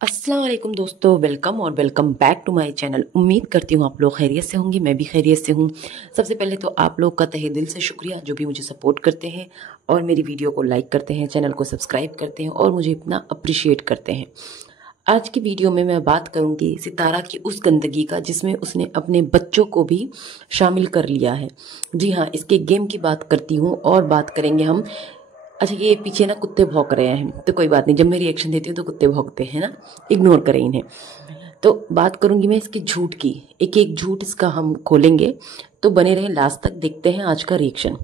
अस्सलाम वालेकुम दोस्तों, वेलकम और welcome back to my channel. उम्मीद करती हूँ आप लोग खैरियत से होंगे, मैं भी खैरियत से हूँ। सबसे पहले तो आप लोग का तहे दिल से शुक्रिया जो भी मुझे सपोर्ट करते हैं और मेरी वीडियो को लाइक करते हैं, चैनल को सब्सक्राइब करते हैं और मुझे इतना अप्रिशिएट करते हैं। आज की वीडियो में मैं बात करूंगी सितारा की उस गंदगी का जिसमें उसने अपने बच्चों को भी शामिल कर लिया है। जी हाँ, इसके गेम की बात करती हूँ और बात करेंगे हम। अच्छा, ये पीछे ना कुत्ते भौंक रहे हैं तो कोई बात नहीं, जब मैं रिएक्शन देती हूँ तो कुत्ते भौंकते हैं ना, इग्नोर करें इन्हें। तो बात करूंगी मैं इसके झूठ की, एक एक झूठ इसका हम खोलेंगे, तो बने रहे लास्ट तक। देखते हैं आज का रिएक्शन।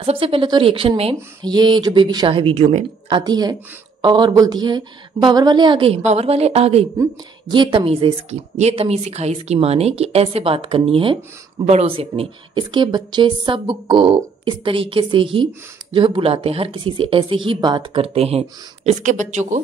सबसे पहले तो रिएक्शन में ये जो बेबी शाह है वीडियो में आती है और बोलती है बाबर वाले आ गए, बाबर वाले आ गए। ये तमीज़ है इसकी, ये तमीज़ सिखाई इसकी माँ ने कि ऐसे बात करनी है बड़ों से अपने। इसके बच्चे सबको इस तरीके से ही जो है बुलाते हैं, हर किसी से ऐसे ही बात करते हैं। इसके बच्चों को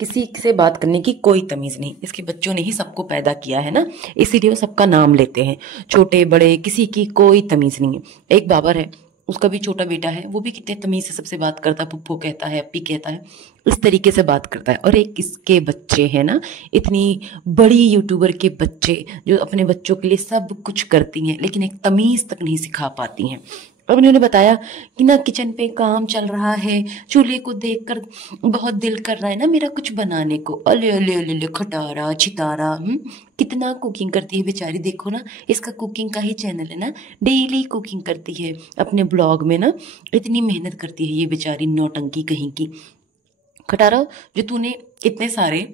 किसी से बात करने की कोई तमीज़ नहीं, इसके बच्चों ने ही सबको पैदा किया है ना, इसीलिए वो सबका नाम लेते हैं, छोटे बड़े किसी की कोई तमीज़ नहीं है। एक बाबर है, उसका भी छोटा बेटा है, वो भी कितने तमीज़ से सबसे बात करता है, पुप्पो कहता है, अप्पी कहता है, इस तरीके से बात करता है। और एक इसके बच्चे हैं ना, इतनी बड़ी यूट्यूबर के बच्चे जो अपने बच्चों के लिए सब कुछ करती हैं लेकिन एक तमीज़ तक नहीं सिखा पाती हैं। अब इन्होंने बताया कि ना किचन पे काम चल रहा है, चूल्हे को देखकर बहुत दिल कर रहा है ना मेरा कुछ बनाने को। अले अले अले अले, खटारा छितारा। कितना कुकिंग करती है बेचारी, देखो ना, इसका कुकिंग का ही चैनल है ना, डेली कुकिंग करती है अपने ब्लॉग में ना, इतनी मेहनत करती है ये बेचारी नौटंकी कहीं की। खटारा, जो तूने इतने सारे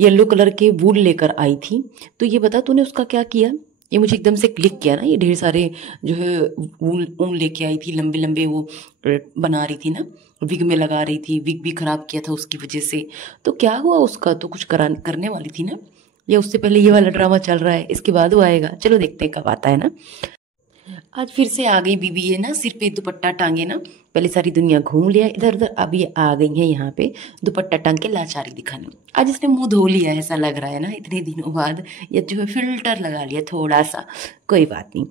येलो कलर के वूल लेकर आई थी, तो ये बता तूने उसका क्या किया। ये मुझे एकदम से क्लिक किया ना, ये ढेर सारे जो है वूल ऊन लेके आई थी, लंबे लंबे वो बना रही थी ना, विग में लगा रही थी, विग भी खराब किया था उसकी वजह से। तो क्या हुआ उसका, तो कुछ करने वाली थी ना, या उससे पहले ये वाला ड्रामा चल रहा है, इसके बाद वो आएगा। चलो देखते हैं कब आता है ना। आज फिर से आ गई बीबी है ना, सिर पे दुपट्टा टांगे ना, पहले सारी दुनिया घूम लिया इधर उधर, अब ये आ गई है यहाँ पे दुपट्टा टांग के लाचारी दिखाने। आज इसने मुंह धो लिया ऐसा लग रहा है ना, इतने दिनों बाद, या जो है फिल्टर लगा लिया थोड़ा सा, कोई बात नहीं।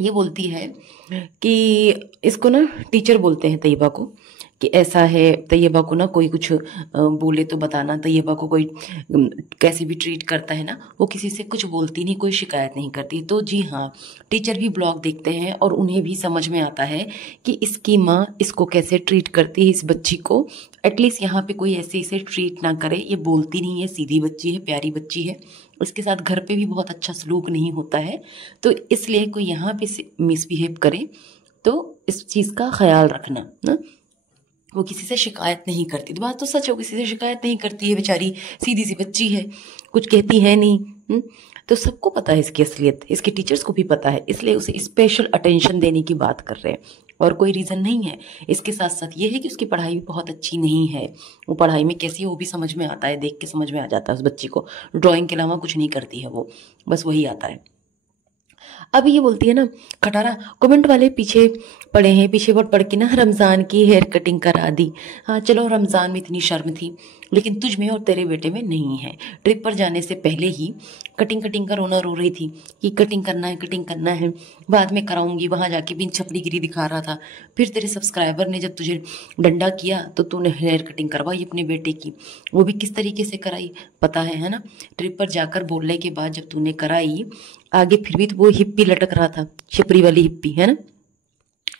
ये बोलती है कि इसको ना टीचर बोलते हैं तैयबा को कि ऐसा है, तैयबा को ना कोई कुछ बोले तो बताना, तैयबा को कोई कैसे भी ट्रीट करता है ना, वो किसी से कुछ बोलती नहीं, कोई शिकायत नहीं करती। तो जी हाँ, टीचर भी ब्लॉग देखते हैं और उन्हें भी समझ में आता है कि इसकी माँ इसको कैसे ट्रीट करती है, इस बच्ची को। एटलीस्ट यहाँ पे कोई ऐसे इसे ट्रीट ना करे, ये बोलती नहीं है, सीधी बच्ची है, प्यारी बच्ची है, उसके साथ घर पे भी बहुत अच्छा सलूक नहीं होता है, तो इसलिए कोई यहाँ पे मिसबिहेव करे तो इस चीज़ का ख्याल रखना ना। वो किसी से शिकायत नहीं करती, तो बात तो सच है, वो किसी से शिकायत नहीं करती है, बेचारी सीधी सी बच्ची है, कुछ कहती है नहीं। तो सबको पता है इसकी असलियत, इसके टीचर्स को भी पता है, इसलिए उसे स्पेशल अटेंशन देने की बात कर रहे हैं, और कोई रीज़न नहीं है। इसके साथ साथ ये है कि उसकी पढ़ाई भी बहुत अच्छी नहीं है, वो पढ़ाई में कैसी है वो भी समझ में आता है, देख के समझ में आ जाता है उस बच्ची को। ड्राइंग के अलावा कुछ नहीं करती है वो, बस वही आता है। अभी ये बोलती है ना, खटारा कमेंट वाले पीछे पड़े हैं, पीछे पड़ के ना रमज़ान की हेयर कटिंग करा दी। हाँ चलो, रमज़ान में इतनी शर्म थी, लेकिन तुझ में और तेरे बेटे में नहीं है। ट्रिप पर जाने से पहले ही कटिंग का रोना रो रही थी कि कटिंग करना है, कटिंग करना है, बाद में कराऊंगी। वहाँ जाके भी छपड़ी गिरी दिखा रहा था। फिर तेरे सब्सक्राइबर ने जब तुझे डंडा किया तो तूने हेयर कटिंग करवाई अपने बेटे की, वो भी किस तरीके से कराई पता है ना। ट्रिप पर जाकर बोलने के बाद जब तूने कराई, आगे फिर भी तो वो हिप्पी लटक रहा था, छिपरी वाली हिप्पी है ना।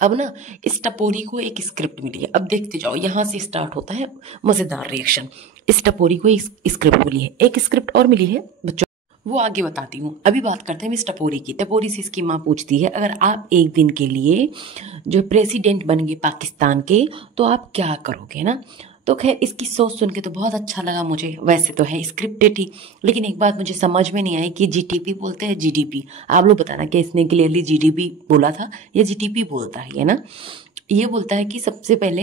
अब ना इस टपोरी को एक स्क्रिप्ट मिली है, अब देखते जाओ, यहाँ से स्टार्ट होता है मजेदार रिएक्शन। इस टपोरी को एक स्क्रिप्ट मिली है, एक स्क्रिप्ट और मिली है बच्चों, वो आगे बताती हूँ। अभी बात करते हैं मिस टपोरी की। टपोरी से इसकी माँ पूछती है, अगर आप एक दिन के लिए जो प्रेसिडेंट बन गए पाकिस्तान के तो आप क्या करोगे ना। तो खैर इसकी सोच सुन के तो बहुत अच्छा लगा मुझे, वैसे तो है स्क्रिप्टेड ही, लेकिन एक बात मुझे समझ में नहीं आई कि जीटीपी बोलते हैं जीडीपी। आप लोग बताना कि इसने क्लियरली जीडीपी बोला था या जीटीपी बोलता है ना। ये बोलता है कि सबसे पहले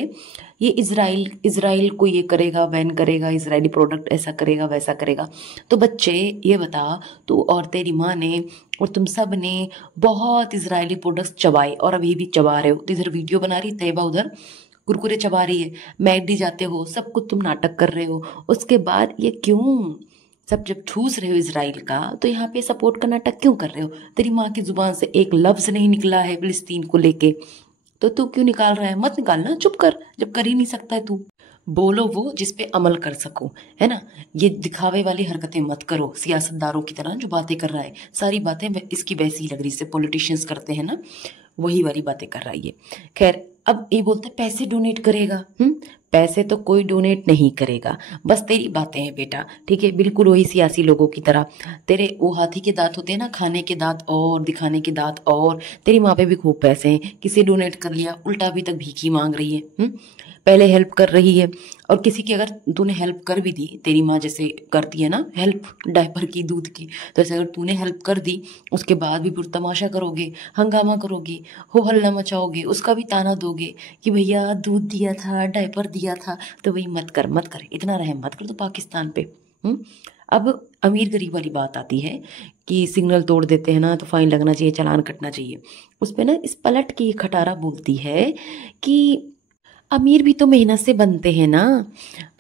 ये इज़राइल को ये करेगा, बैन करेगा, इजरायली प्रोडक्ट ऐसा करेगा वैसा करेगा। तो बच्चे ये बता, तू और तेरी माँ ने और तुम सब ने बहुत इजरायली प्रोडक्ट्स चबाए और अभी भी चबा रहे हो। तो इधर वीडियो बना रही तैयबा, उधर कुरकुरे चबा रही है, मैकडी जाते हो, सब कुछ तुम नाटक कर रहे हो। उसके बाद ये क्यों सब जब ठूस रहे हो इसराइल का, तो यहाँ पे सपोर्ट का नाटक क्यों कर रहे हो। तेरी माँ की जुबान से एक लफ्ज नहीं निकला है फिलिस्तीन को लेके, तो तू क्यों निकाल रहा है। मत निकालना, चुप कर, जब कर ही नहीं सकता है तू। बोलो वो जिस पे अमल कर सको, है ना। ये दिखावे वाली हरकतें मत करो सियासतदारों की तरह जो बातें कर रहा है, सारी बातें इसकी वैसी ही लग रही, जैसे पॉलिटिशियंस करते हैं ना, वही वाली बातें कर रहा है ये। खैर, अब ये बोलते पैसे डोनेट करेगा। पैसे तो कोई डोनेट नहीं करेगा, बस तेरी बातें हैं बेटा, ठीक है, बिल्कुल वही सियासी लोगों की तरह। तेरे वो हाथी के दांत होते हैं ना, खाने के दांत और दिखाने के दांत, और तेरी माँ पे भी खूब पैसे हैं, किसी डोनेट कर लिया, उल्टा अभी तक भीख मांग रही है। पहले हेल्प कर रही है, और किसी की अगर तूने हेल्प कर भी दी, तेरी माँ जैसे करती है ना हेल्प डायपर की, दूध की, तो ऐसे अगर तूने हेल्प कर दी, उसके बाद भी फिर तमाशा करोगे, हंगामा करोगे, हो हल्ला मचाओगे, उसका भी ताना दोगे कि भैया दूध दिया था, डायपर दिया था, तो वही मत कर, मत कर, इतना रहम मत कर तो पाकिस्तान पे। अब अमीर गरीब वाली बात आती है कि सिग्नल तोड़ देते हैं ना तो फाइन लगना चाहिए, चालान कटना चाहिए। उस पर ना इस पलट की खटारा बोलती है कि अमीर भी तो मेहनत से बनते हैं ना,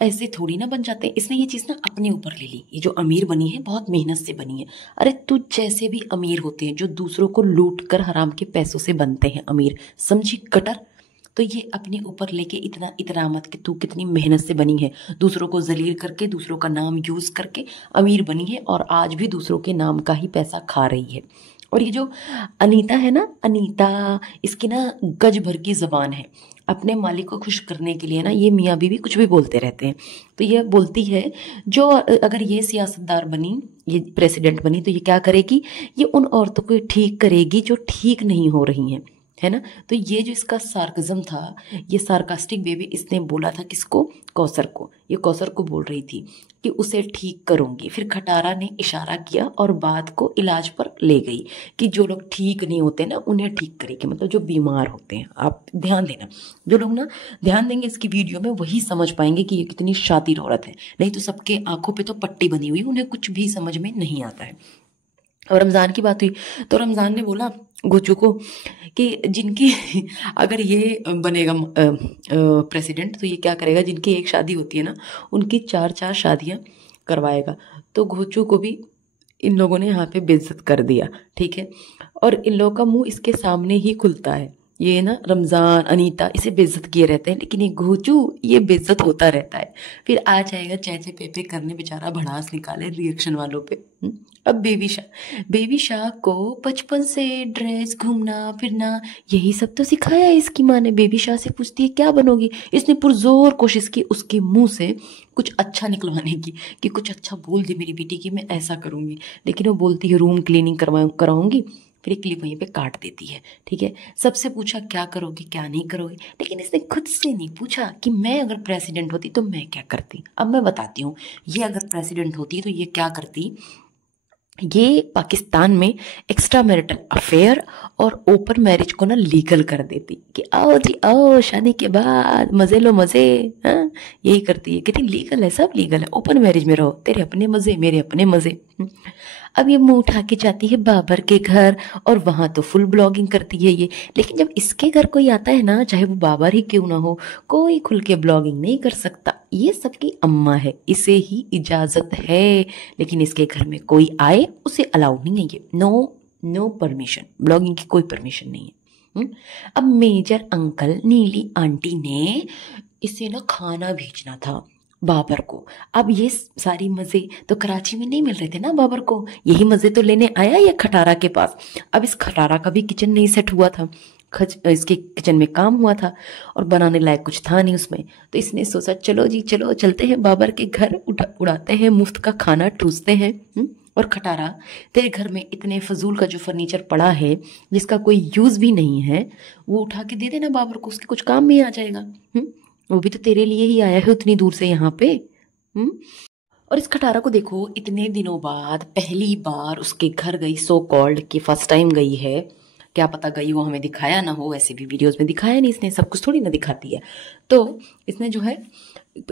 ऐसे थोड़ी ना बन जाते हैं। इसने ये चीज़ ना अपने ऊपर ले ली, ये जो अमीर बनी है बहुत मेहनत से बनी है। अरे तुझ जैसे भी अमीर होते हैं जो दूसरों को लूट कर हराम के पैसों से बनते हैं अमीर, समझी कटर। तो ये अपने ऊपर लेके इतना इतना मत कि तू कितनी मेहनत से बनी है, दूसरों को जलील करके, दूसरों का नाम यूज करके अमीर बनी है, और आज भी दूसरों के नाम का ही पैसा खा रही है। और ये जो अनीता है ना, अनीता, इसकी ना गज भर की जबान है। अपने मालिक को खुश करने के लिए ना ये मियाँ बीवी कुछ भी बोलते रहते हैं। तो ये बोलती है जो अगर ये सियासतदार बनी, ये प्रेसिडेंट बनी, तो ये क्या करेगी, ये उन औरतों को ठीक करेगी जो ठीक नहीं हो रही हैं, है ना। तो ये जो इसका सार्कज्म था, ये सार्कास्टिक वे में इसने बोला था किसको, कौसर को, ये कौसर को बोल रही थी कि उसे ठीक करूंगी। फिर खटारा ने इशारा किया और बात को इलाज पर ले गई कि जो लोग ठीक नहीं होते ना उन्हें ठीक करेगी, मतलब जो बीमार होते हैं। आप ध्यान देना, जो लोग ना ध्यान देंगे इसकी वीडियो में वही समझ पाएंगे कि ये कितनी शातिर औरत है, नहीं तो सबके आंखों पे तो पट्टी बनी हुई, उन्हें कुछ भी समझ में नहीं आता है। और रमज़ान की बात हुई तो रमज़ान ने बोला गुज्जू को कि जिनकी अगर ये बनेगा प्रेसिडेंट तो ये क्या करेगा, जिनकी एक शादी होती है ना उनकी 4-4 शादियां करवाएगा। तो घोचू को भी इन लोगों ने यहाँ पे बेइज्जत कर दिया, ठीक है। और इन लोगों का मुंह इसके सामने ही खुलता है, ये ना रमज़ान, अनीता इसे बेइज्जत किए रहते हैं, लेकिन ये घोचू ये बेइज्जत होता रहता है। फिर आ जाएगा चैचे पेपे करने, बेचारा भड़ास निकाले रिएक्शन वालों पे। अब बेबी शाह को बचपन से ड्रेस, घूमना फिरना, यही सब तो सिखाया है इसकी माँ ने। बेबी शाह से पूछती है क्या बनोगी, इसने पुरजोर कोशिश की उसके मुंह से कुछ अच्छा निकलवाने की, कि कुछ अच्छा बोल दे मेरी बेटी की मैं ऐसा करूँगी, लेकिन वो बोलती है रूम क्लीनिंग कराऊंगी, फिर एक क्लिप वहीं पे काट देती है, ठीक है। सबसे पूछा क्या करोगे क्या नहीं करोगे, लेकिन इसने खुद से नहीं पूछा कि मैं अगर प्रेसिडेंट होती तो मैं क्या करती। अब मैं बताती हूँ, ये अगर प्रेसिडेंट होती तो ये क्या करती। ये पाकिस्तान में एक्स्ट्रा मैरिटल अफेयर और ओपन मैरिज को ना लीगल कर देती कि आओ जी आओ, शादी के बाद मजे लो मजे। हाँ, यही करती है, कहती लीगल है, सब लीगल है, ओपन मैरिज में रहो, तेरे अपने मजे मेरे अपने मजे। अब ये मुंह उठा के जाती है बाबर के घर, और वहां तो फुल ब्लॉगिंग करती है ये। लेकिन जब इसके घर कोई आता है ना, चाहे वो बाबर ही क्यों ना हो, कोई खुल के ब्लॉगिंग नहीं कर सकता, ये सबकी अम्मा है, इसे ही इजाजत है। लेकिन इसके घर में कोई आए उसे अलाउड नहीं है, ये नो परमिशन, ब्लॉगिंग की कोई परमिशन नहीं है। अब मेजर अंकल नीली आंटी ने इसे ना खाना भेजना था बाबर को। अब ये सारी मजे तो कराची में नहीं मिल रहे थे ना बाबर को, यही मजे तो लेने आया ये खटारा के पास। अब इस खटारा का भी किचन नहीं सेट हुआ था, इसके किचन में काम हुआ था और बनाने लायक कुछ था नहीं उसमें। तो इसने सोचा चलो जी चलो चलते हैं बाबर के घर, उड़ाते हैं मुफ्त का खाना, ठूसते हैं। और खटारा, तेरे घर में इतने फजूल का जो फर्नीचर पड़ा है जिसका कोई यूज भी नहीं है, वो उठा के दे देना बाबर को, उसके कुछ काम में आ जाएगा। वो भी तो तेरे लिए ही आया है उतनी दूर से यहाँ पे। और इस खटारा को देखो, इतने दिनों बाद पहली बार उसके घर गई, सो कॉल्ड कि फर्स्ट टाइम गई है, क्या पता गई वो हमें दिखाया ना हो, वैसे भी वीडियोस में दिखाया नहीं इसने, सब कुछ थोड़ी ना दिखाती है। तो इसने जो है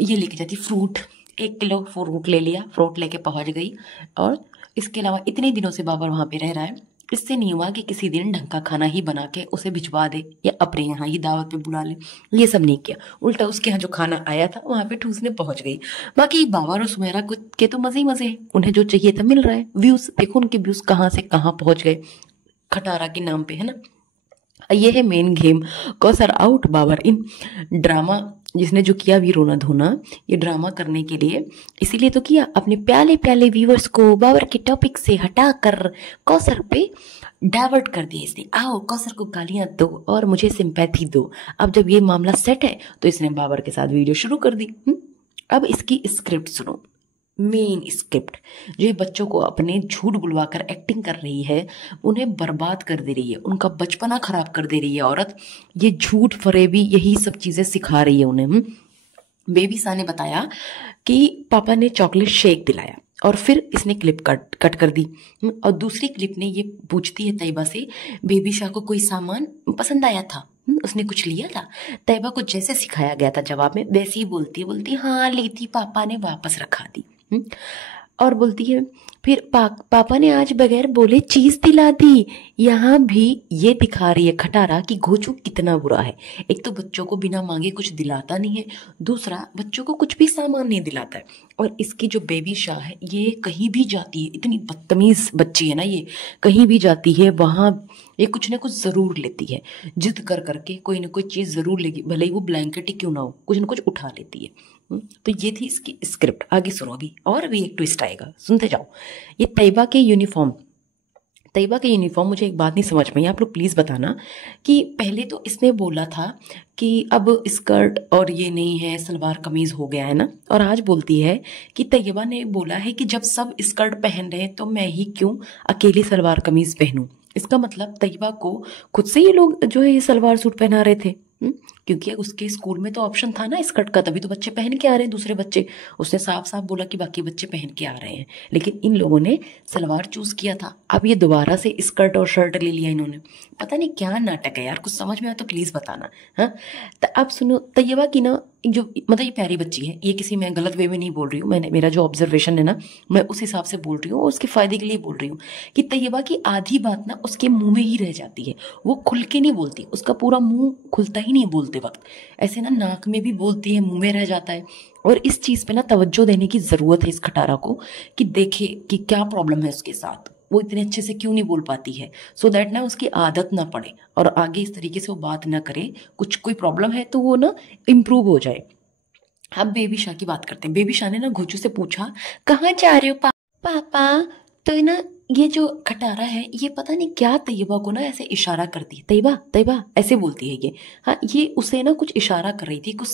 ये लेके जाती फ्रूट, 1 किलो फ्रूट ले लिया, फ्रूट लेके पहुंच गई। और इसके अलावा इतने दिनों से बाबर वहां पे रह रहा है, इससे नहीं हुआ कि किसी दिन ढंग का खाना ही बना के उसे भिजवा दे या अपने यहाँ ही दावत पे बुला ले, ये सब नहीं किया। उल्टा उसके यहाँ जो खाना आया था वहां पे ठूसने पहुंच गई। बाकी बाबर और सुमेरा के तो मजे ही मजे हैं, उन्हें जो चाहिए था मिल रहा है। व्यूज देखो उनके, व्यूज कहाँ से कहाँ पहुंच गए खटारा के नाम पे, है ना। ये है main game, Kausar out Babar in. Drama जिसने जो किया भी रोना धोना ये ड्रामा करने के लिए, इसीलिए तो किया, अपने प्याले प्याले व्यूवर्स को बाबर के टॉपिक से हटाकर कौसर पे डाइवर्ट कर दिया इसने। आओ कौसर को गालियां दो और मुझे सिंपैथी दो। अब जब ये मामला सेट है तो इसने बाबर के साथ वीडियो शुरू कर दी। अब इसकी स्क्रिप्ट सुनो, मेन स्क्रिप्ट जो ये बच्चों को अपने झूठ बुलवाकर एक्टिंग कर रही है, उन्हें बर्बाद कर दे रही है, उनका बचपना खराब कर दे रही है औरत। ये झूठ फरेबी यही सब चीजें सिखा रही है उन्हें। बेबी सा ने बताया कि पापा ने चॉकलेट शेक दिलाया और फिर इसने क्लिप कट कर दी। और दूसरी क्लिप ने ये पूछती है तैयबा से, बेबी शाह को कोई सामान पसंद आया था, उसने कुछ लिया था? तैयबा को जैसे सिखाया गया था जवाब में वैसे ही बोलती हाँ ली थी, पापा ने वापस रखा दी। और बोलती है फिर पापा ने आज बगैर बोले चीज दिला दी। यहाँ भी ये दिखा रही है खटारा कि घोचू कितना बुरा है। एक तो बच्चों को बिना मांगे कुछ दिलाता नहीं है, दूसरा बच्चों को कुछ भी सामान नहीं दिलाता है। और इसकी जो बेबी शाह है ये कहीं भी जाती है, इतनी बदतमीज बच्ची है ना ये, कहीं भी जाती है वहां ये कुछ ना कुछ जरूर लेती है, जिद कर करके कोई ना कोई चीज जरूर लेगी, भले ही वो ब्लैंकेट ही क्यों ना हो, कुछ ना कुछ उठा लेती है। तो ये थी इसकी स्क्रिप्ट। आगे सुनो, अभी और भी एक ट्विस्ट आएगा, सुनते जाओ। ये तैयबा के यूनिफॉर्म मुझे एक बात नहीं समझ में आई, आप लोग प्लीज बताना कि पहले तो इसने बोला था कि अब स्कर्ट और ये नहीं है, सलवार कमीज हो गया है ना, और आज बोलती है कि तैयबा ने बोला है कि जब सब स्कर्ट पहन रहे हैं तो मैं ही क्यों अकेली सलवार कमीज पहनूं। इसका मतलब तैयबा को खुद से ये लोग जो है ये सलवार सूट पहना रहे थे। क्योंकि उसके स्कूल में तो ऑप्शन था ना स्कर्ट का, तभी तो बच्चे पहन के आ रहे हैं दूसरे बच्चे। उसने साफ साफ बोला कि बाकी बच्चे पहन के आ रहे हैं, लेकिन इन लोगों ने सलवार चूज किया था। अब ये दोबारा से स्कर्ट और शर्ट ले लिया इन्होंने, पता नहीं क्या नाटक है यार, कुछ समझ में आया तो प्लीज बताना। हाँ तो अब सुनो, तैयबा की ना जो मतलब ये प्यारी बच्ची है, ये किसी मैं गलत वे में नहीं बोल रही हूँ, मैंने मेरा जो ऑब्जर्वेशन है ना मैं उस हिसाब से बोल रही हूँ, उसके फायदे के लिए बोल रही हूँ कि तैयबा की आधी बात ना उसके मुंह में ही रह जाती है, वो खुल के नहीं बोलती, उसका पूरा मुंह खुलता ही नहीं बोलते वक्त, ऐसे ना नाक में भी बोलती है, मुंह में रह जाता है। और इस चीज पे ना तवज्जो देने की जरूरत है इस खटारा को कि देखे कि क्या प्रॉब्लम है उसके साथ, वो इतने अच्छे से क्यों नहीं बोल पाती है, सो दैट ना उसकी आदत ना पड़े और आगे इस तरीके से वो बात ना करे, कुछ कोई प्रॉब्लम है तो वो ना इम्प्रूव हो जाए। अब बेबी शाह की बात करते हैं। बेबी शाह ने ना घोचू से पूछा, कहाँ जा रहे हो पापा? तो ना ये जो खटारा है ये पता नहीं क्या तैयबा को ना ऐसे इशारा करती है, तैयबा तैयबा ऐसे बोलती है ये। हाँ ये उसे ना कुछ इशारा कर रही थी, कुछ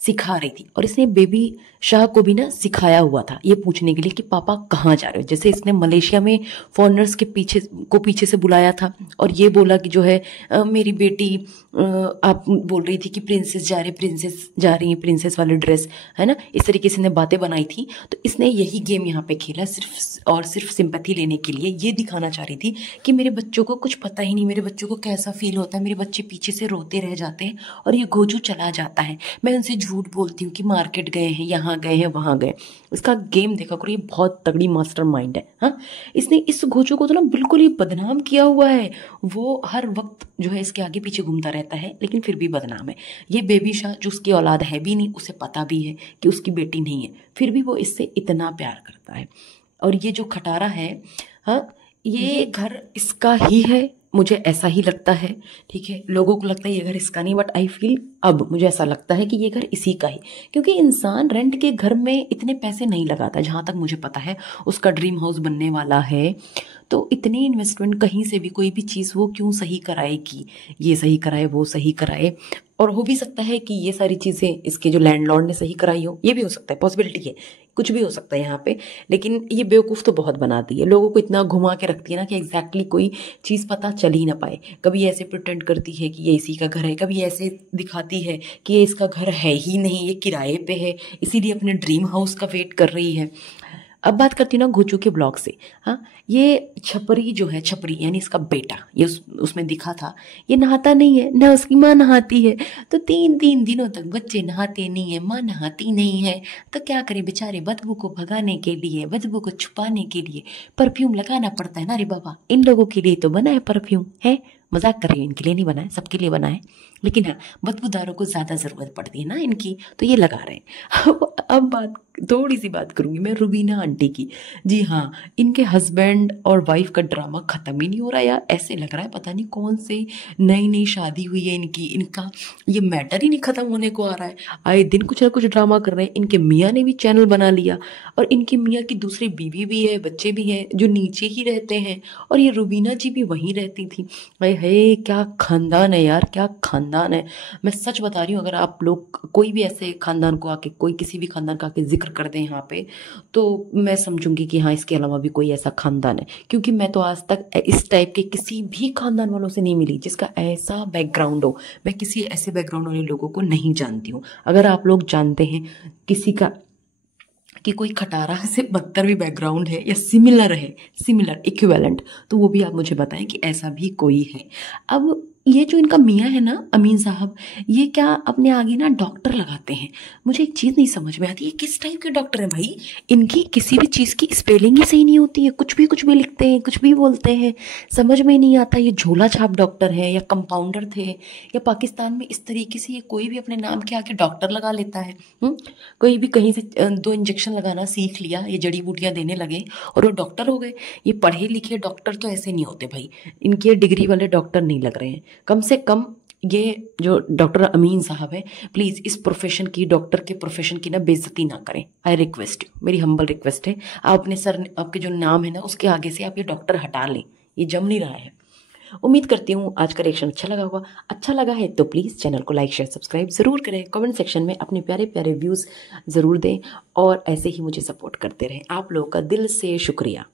सिखा रही थी, और इसने बेबी शाह को भी ना सिखाया हुआ था ये पूछने के लिए कि पापा कहाँ जा रहे हो। जैसे इसने मलेशिया में फॉरेनर्स के पीछे से बुलाया था और ये बोला कि जो है मेरी बेटी आप बोल रही थी कि प्रिंसेस जा रही है, प्रिंसेस वाली ड्रेस है ना, इस तरीके से बातें बनाई थी। तो इसने यही गेम यहाँ पे खेला सिर्फ और सिर्फ सिंपैथी लेने के लिए, ये दिखाना चाह रही थी कि मेरे बच्चों को कुछ पता ही नहीं, मेरे बच्चों को कैसा फील होता है, मेरे बच्चे पीछे से रोते रह जाते हैं और ये घोचू चला जाता है, मैं उनसे झूठ बोलती हूँ कि मार्केट गए हैं, यहाँ गए हैं, वहां गए। इसका गेम देखा करो, ये बहुत तगड़ी मास्टर माइंड है। हाँ इसने इस घोचू को तो ना बिल्कुल ही बदनाम किया हुआ है, वो हर वक्त जो है इसके आगे पीछे घूमता रहता है लेकिन फिर भी बदनाम है। ये बेबी शाह जो उसकी औलाद है भी नहीं, उसे पता भी है कि उसकी बेटी नहीं है, फिर भी वो इससे इतना प्यार करता है। और ये जो खटारा है, हाँ ये घर इसका ही है, मुझे ऐसा ही लगता है। ठीक है, लोगों को लगता है ये घर इसका नहीं, बट आई फील अब मुझे ऐसा लगता है कि ये घर इसी का ही, क्योंकि इंसान रेंट के घर में इतने पैसे नहीं लगाता। जहां तक मुझे पता है उसका ड्रीम हाउस बनने वाला है, तो इतनी इन्वेस्टमेंट कहीं से भी कोई भी चीज़ वो क्यों सही कराएगी, ये सही कराए वो सही कराए। और हो भी सकता है कि ये सारी चीज़ें इसके जो लैंडलॉर्ड ने सही कराई हो, ये भी हो सकता है, पॉसिबिलिटी है, कुछ भी हो सकता है यहाँ पे। लेकिन ये बेवकूफ़ तो बहुत बनाती है, लोगों को इतना घुमा के रखती है ना कि एग्जैक्टली कोई चीज़ पता चल ही ना पाए। कभी ऐसे प्रिटेंड करती है कि ये इसी का घर है, कभी ऐसे दिखाती है कि ये इसका घर है ही नहीं, ये किराए पे है, इसीलिए अपने ड्रीम हाउस का वेट कर रही है। अब बात करती हूँ ना घोचू के ब्लॉग से। हाँ ये छपरी जो है, छपरी यानी इसका बेटा, ये उसमें दिखा था, ये नहाता नहीं है ना, उसकी माँ नहाती है। तो 3 दिनों तक बच्चे नहाते नहीं है, माँ नहाती नहीं है, तो क्या करें बेचारे, बदबू को भगाने के लिए, बदबू को छुपाने के लिए परफ्यूम लगाना पड़ता है ना रे बाबा, इन लोगों के लिए तो बना है परफ्यूम है। मजाक कर रही हूँ, इनके लिए नहीं बना है, सबके लिए बना है। लेकिन हाँ, बदबूदारों को ज़्यादा ज़रूरत पड़ती है ना इनकी, तो ये लगा रहे हैं। अब बात, थोड़ी सी बात करूंगी मैं रुबीना आंटी की। जी हाँ, इनके हस्बैंड और वाइफ का ड्रामा खत्म ही नहीं हो रहा यार। ऐसे लग रहा है पता नहीं कौन से नई नई शादी हुई है इनकी, इनका ये मैटर ही नहीं खत्म होने को आ रहा है। आए दिन कुछ ना कुछ ड्रामा कर रहे हैं। इनके मियाँ ने भी चैनल बना लिया, और इनके मियाँ की दूसरी बीवी भी है, बच्चे भी हैं जो नीचे ही रहते हैं, और ये रुबीना जी भी वहीं रहती थी। अरे हे, क्या खानदान है यार, क्या खानदान है। मैं सच बता रही हूँ, अगर आप लोग कोई भी ऐसे खानदान को आके, कोई किसी भी खानदान का आके जिक्र कर दें यहाँ पे, तो मैं समझूंगी कि हाँ, इसके अलावा भी कोई ऐसा खानदान है। क्योंकि मैं तो आज तक इस टाइप के किसी भी खानदान वालों से नहीं मिली जिसका ऐसा बैकग्राउंड हो। मैं किसी ऐसे बैकग्राउंड वाले लोगों को नहीं जानती हूँ। अगर आप लोग जानते हैं किसी का कि कोई खटारा से बदतर भी बैकग्राउंड है या सिमिलर है, सिमिलर इक्विवेलेंट, तो वो भी आप मुझे बताएं कि ऐसा भी कोई है। अब ये जो इनका मियाँ है ना, अमीन साहब, ये क्या अपने आगे ना डॉक्टर लगाते हैं। मुझे एक चीज़ नहीं समझ में आती, ये किस टाइप के डॉक्टर हैं भाई। इनकी किसी भी चीज़ की स्पेलिंग ही सही नहीं होती है, कुछ भी लिखते हैं, कुछ भी बोलते हैं, समझ में नहीं आता। ये झोला छाप डॉक्टर है या कंपाउंडर थे, या पाकिस्तान में इस तरीके से ये कोई भी अपने नाम के आगे डॉक्टर लगा लेता है। कोई भी कहीं से 2 इंजेक्शन लगाना सीख लिया, ये जड़ी बूटियां देने लगे और वो डॉक्टर हो गए। ये पढ़े लिखे डॉक्टर तो ऐसे नहीं होते भाई, इनके डिग्री वाले डॉक्टर नहीं लग रहे हैं। कम से कम ये जो डॉक्टर अमीन साहब है, प्लीज़ इस प्रोफेशन की, डॉक्टर के प्रोफेशन की ना बेइज्जती ना करें। आई रिक्वेस्ट यू, मेरी हम्बल रिक्वेस्ट है। आप अपने सर, आपके जो नाम है ना उसके आगे से आप ये डॉक्टर हटा लें, ये जम नहीं रहा है। उम्मीद करती हूँ आज का रिएक्शन अच्छा लगा होगा। अच्छा लगा है तो प्लीज़ चैनल को लाइक शेयर सब्सक्राइब ज़रूर करें। कमेंट सेक्शन में अपने प्यारे प्यारे व्यूज़ ज़रूर दें, और ऐसे ही मुझे सपोर्ट करते रहें। आप लोगों का दिल से शुक्रिया।